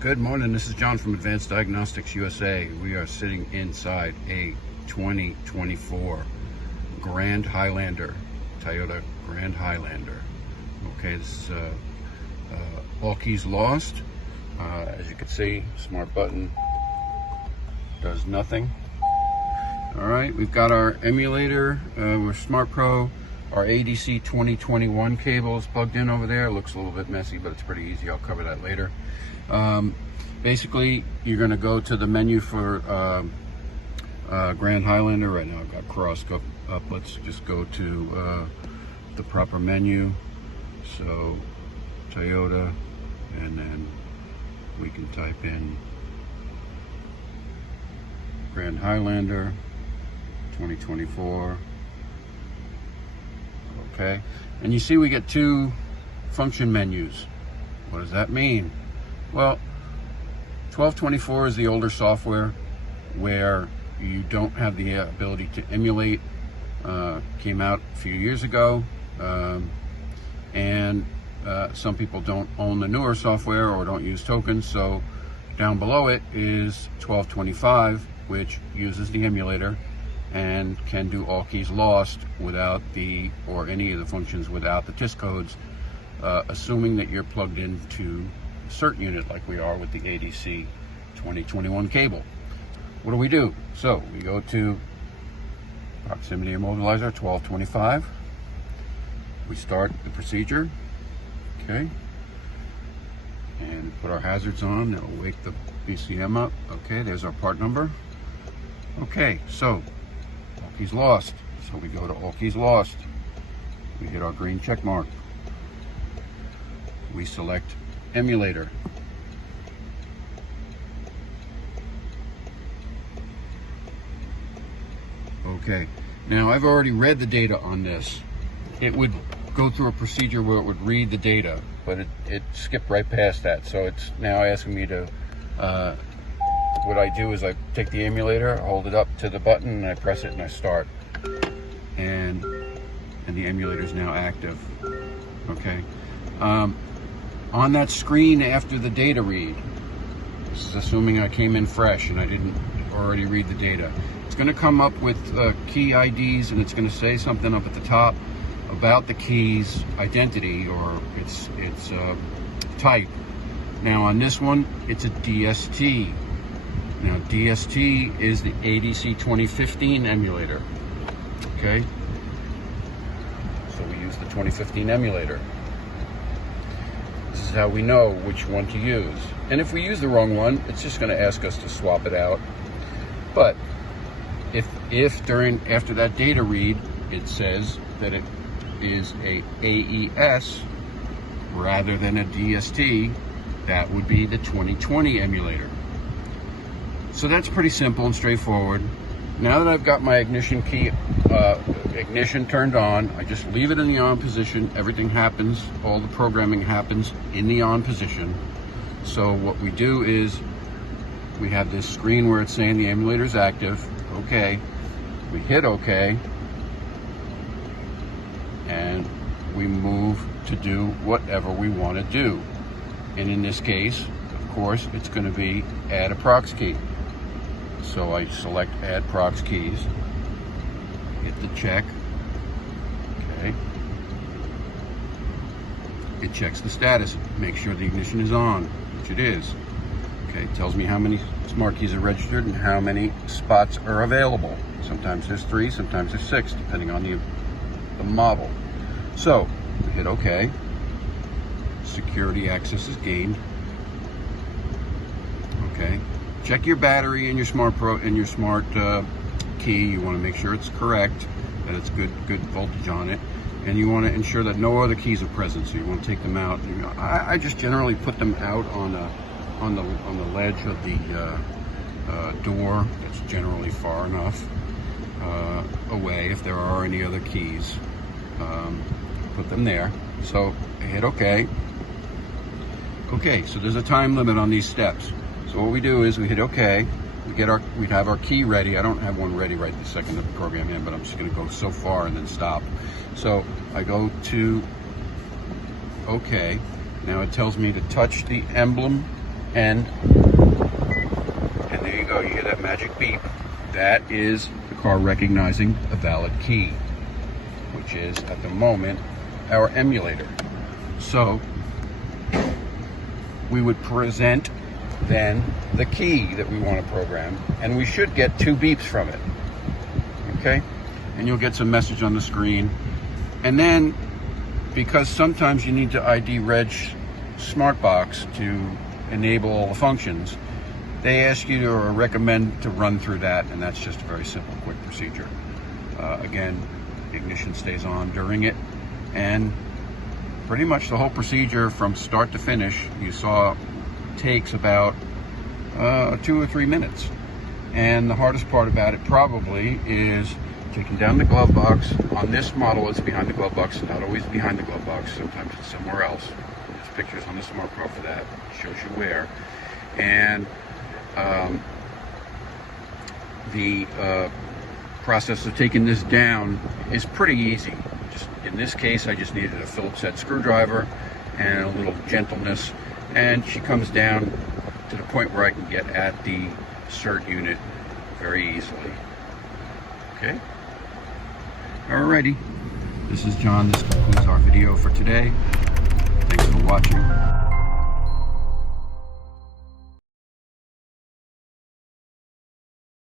Good morning, this is John from Advanced Diagnostics USA. We are sitting inside a 2024 Grand Highlander, Toyota Grand Highlander. Okay, this is all keys lost. As you can see, smart button does nothing. All right, we've got our emulator with Smart Pro. Our ADC2021 cable is plugged in over there. It looks a little bit messy, but it's pretty easy. I'll cover that later. Basically, you're going to go to the menu for Grand Highlander. Right now I've got cross up. Let's just go to the proper menu. So Toyota, and then we can type in Grand Highlander 2024. Okay, and you see we get two function menus. What does that mean? Well, 1224 is the older software where you don't have the ability to emulate. Came out a few years ago, and some people don't own the newer software or don't use tokens. So down below it is 1225, which uses the emulator and can do all keys lost without or any of the functions without the TIS codes, assuming that you're plugged into cert unit like we are with the ADC2021 cable. What do? So we go to proximity immobilizer 1225. We start the procedure, okay, and put our hazards on. That'll wake the BCM up. Okay, there's our part number. Okay, so all keys lost. So we go to all keys lost. We hit our green check mark. We select emulator. Okay, now I've already read the data on this. It would go through a procedure where it would read the data, but it skipped right past that. So it's now asking me to, what I do is I take the emulator, hold it up to the button, and I press it and I start. And the emulator is now active. Okay. On that screen after the data read, this is assuming I came in fresh and I didn't already read the data, it's going to come up with key IDs, and it's going to say something up at the top about the key's identity or its type. Now on this one, it's a DST. Now DST is the ADC2015 emulator. Okay, so we use the 2015 emulator. This is how we know which one to use. And if we use the wrong one, it's just going to ask us to swap it out. But after that data read, it says that it is a AES rather than a DST, that would be the 2020 emulator. So that's pretty simple and straightforward. Now that I've got my ignition key, ignition turned on, I just leave it in the on position. Everything happens, all the programming happens in the on position. So what we do is we have this screen where it's saying the emulator is active. Okay, we hit OK, and we move to do whatever we want to do. And in this case, of course, it's going to be add a Prox key. So I select add Prox keys, hit the check. Okay, it checks the status, make sure the ignition is on, which it is. Okay, it tells me how many smart keys are registered and how many spots are available. Sometimes there's 3, sometimes there's 6, depending on the model. So we hit OK. Security access is gained. Okay, check your battery and your Smart Pro and your Smart key. You want to make sure it's correct, that it's good voltage on it, and you want to ensure that no other keys are present. So you want to take them out. I just generally put them out on the ledge of the door. That's generally far enough away. If there are any other keys, put them there. So I hit OK. Okay, so there's a time limit on these steps. So what we do is we hit OK. We'd have our key ready. I don't have one ready right this second to program in, but I'm just going to go so far and then stop. So I go to OK. Now it tells me to touch the emblem And there you go, you hear that magic beep. That is the car recognizing a valid key, which is at the moment our emulator. So we would present then the key that we want to program, and we should get 2 beeps from it. Okay, and you'll get some message on the screen. And then, because sometimes you need to ID Reg Smartbox to enable all the functions, they ask you to recommend to run through that, and that's just a very simple, quick procedure. Again, ignition stays on during it, and pretty much the whole procedure from start to finish, you saw, takes about 2 or 3 minutes. And the hardest part about it probably is taking down the glove box. On this model, it's behind the glove box, not always behind the glove box, sometimes it's somewhere else. There's pictures on the Smart Pro for that, it shows you where. And the process of taking this down is pretty easy. Just in this case, I just needed a Phillips head screwdriver and a little gentleness, and she comes down to the point where I can get at the cert unit very easily. Okay? Alrighty. This is John. This concludes our video for today. Thanks for watching.